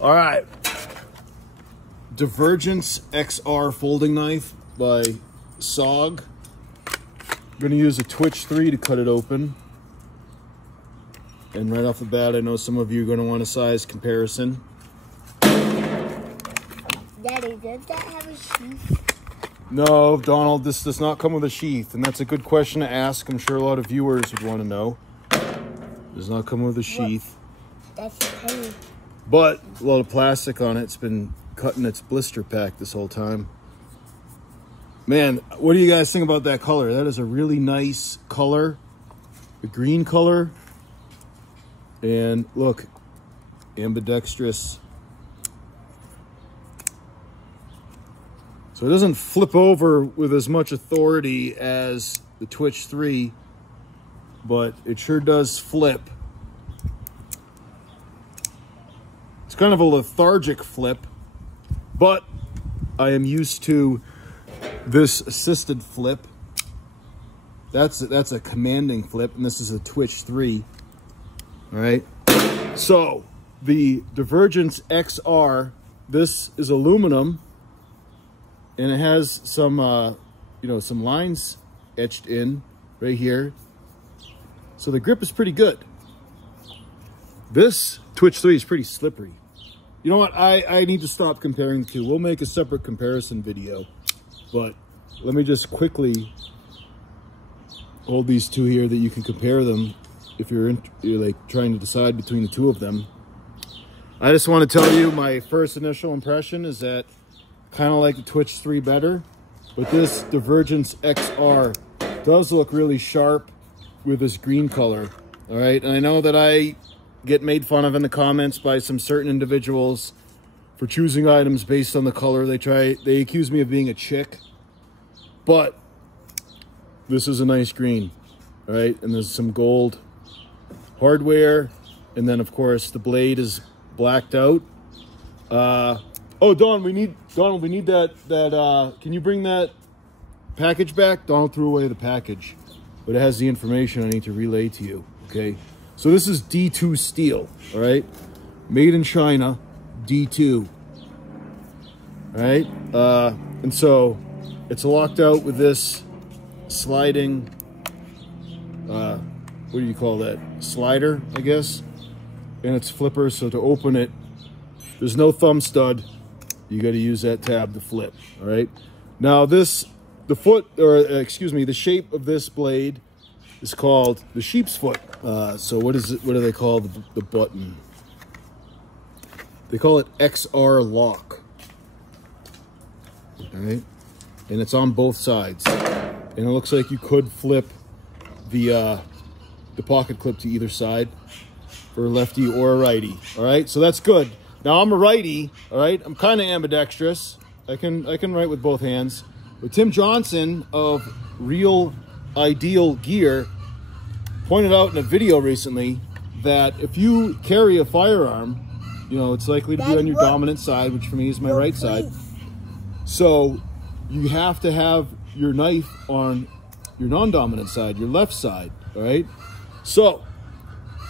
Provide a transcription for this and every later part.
All right. Divergence XR folding knife by SOG. I'm going to use a Twitch 3 to cut it open. And right off the bat, I know some of you are going to want a size comparison. Daddy, does that have a sheath? No, Donald, this does not come with a sheath. And that's a good question to ask. I'm sure a lot of viewers would want to know. It does not come with a sheath. That's tiny. But a lot of plastic on it. It's been cutting its blister pack this whole time. Man, what do you guys think about that color? That is a really nice color. The green color. And look, ambidextrous. So it doesn't flip over with as much authority as the Twitch 3, but it sure does flip. It's kind of a lethargic flip, but I am used to this assisted flip. That's a commanding flip, and this is a Twitch 3. All right. So the Divergence XR, this is aluminum, and it has some, some lines etched in right here. So the grip is pretty good. This Twitch 3 is pretty slippery. You know what? I need to stop comparing the two. We'll make a separate comparison video, but let me just quickly hold these two here that you can compare them if you're like trying to decide between the two of them. I just want to tell you my first initial impression is that kind of like the Twitch 3 better, but this Divergence XR does look really sharp with this green color. All right, and I know that I get made fun of in the comments by some certain individuals for choosing items based on the color. They accuse me of being a chick, but this is a nice green. All right, and there's some gold hardware, and then of course the blade is blacked out. Oh, Donald, we need that. Can you bring that package back? Donald threw away the package, but it has the information I need to relay to you. Okay, so this is D2 steel. All right, made in China, D2. All right, and so it's locked out with this sliding. What do you call that? Slider, I guess. And it's flipper, so to open it, there's no thumb stud. You got to use that tab to flip. All right. Now the shape of this blade is called the sheep's foot. So what is it? What do they call the button? They call it XR lock. All right. And it's on both sides. And it looks like you could flip the pocket clip to either side for a lefty or a righty. All right, so that's good. Now I'm a righty. All right, I'm kind of ambidextrous. I can write with both hands. But Tim Johnson of Real Ideal Gear pointed out in a video recently that if you carry a firearm, it's likely to be on your dominant side, which for me is my right side. So you have to have your knife on your non-dominant side, your left side. All right. So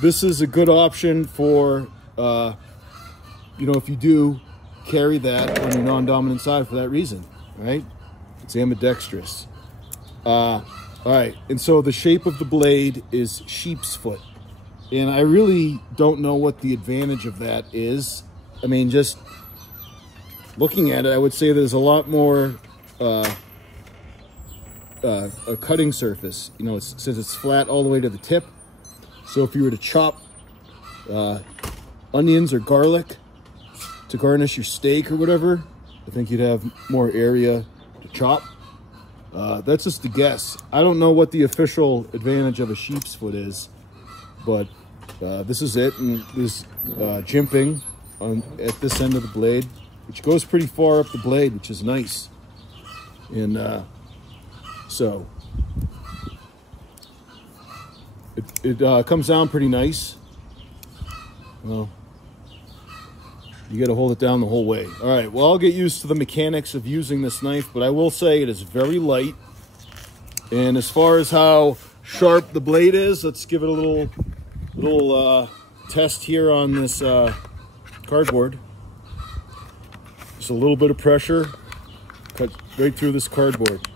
this is a good option for, if you do carry that on your non-dominant side for that reason, right? It's ambidextrous. All right, and so the shape of the blade is sheep's foot. And I really don't know what the advantage of that is. I mean, just looking at it, I would say there's a lot more a cutting surface, since it's flat all the way to the tip. So if you were to chop onions or garlic to garnish your steak or whatever, I think you'd have more area to chop. That's just a guess. I don't know what the official advantage of a sheep's foot is, but this is it. And there's jimping at this end of the blade, which goes pretty far up the blade, which is nice. And so it comes down pretty nice. Well, you got to hold it down the whole way. All right, well, I'll get used to the mechanics of using this knife, but I will say it is very light. And as far as how sharp the blade is, let's give it a little test here on this cardboard. just a little bit of pressure, cut right through this cardboard.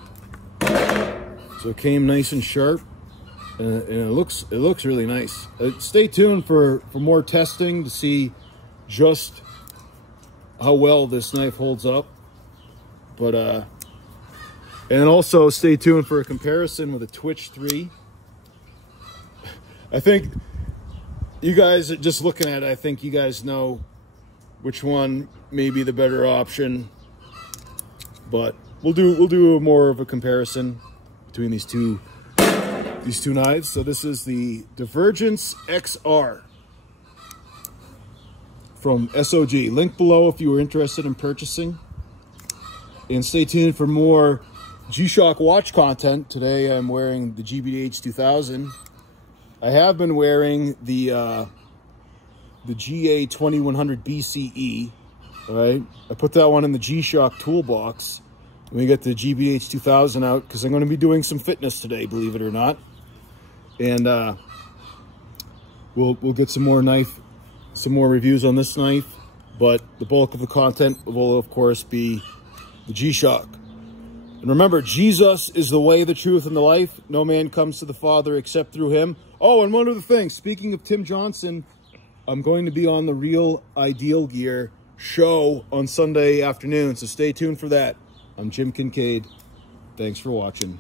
So it came nice and sharp, and it looks really nice. Stay tuned for more testing to see just how well this knife holds up. But and also stay tuned for a comparison with a Twitch 3. I think you guys, just looking at it, I think you guys know which one may be the better option. But we'll do more of a comparison between these two knives. So this is the Divergence XR from SOG. Link below if you were interested in purchasing. And stay tuned for more G-Shock watch content. Today I'm wearing the GBH 2000. I have been wearing the GA 2100 BCE. All right, I put that one in the G-Shock toolbox. Let me get the GBH 2000 out because I'm going to be doing some fitness today, believe it or not. And we'll get some more reviews on this knife. But the bulk of the content will, of course, be the G-Shock. And remember, Jesus is the way, the truth, and the life. No man comes to the Father except through him. Oh, and one other thing. Speaking of Tim Johnson, I'm going to be on the Real Ideal Gear show on Sunday afternoon, so stay tuned for that. I'm Jim Kincaid. Thanks for watching.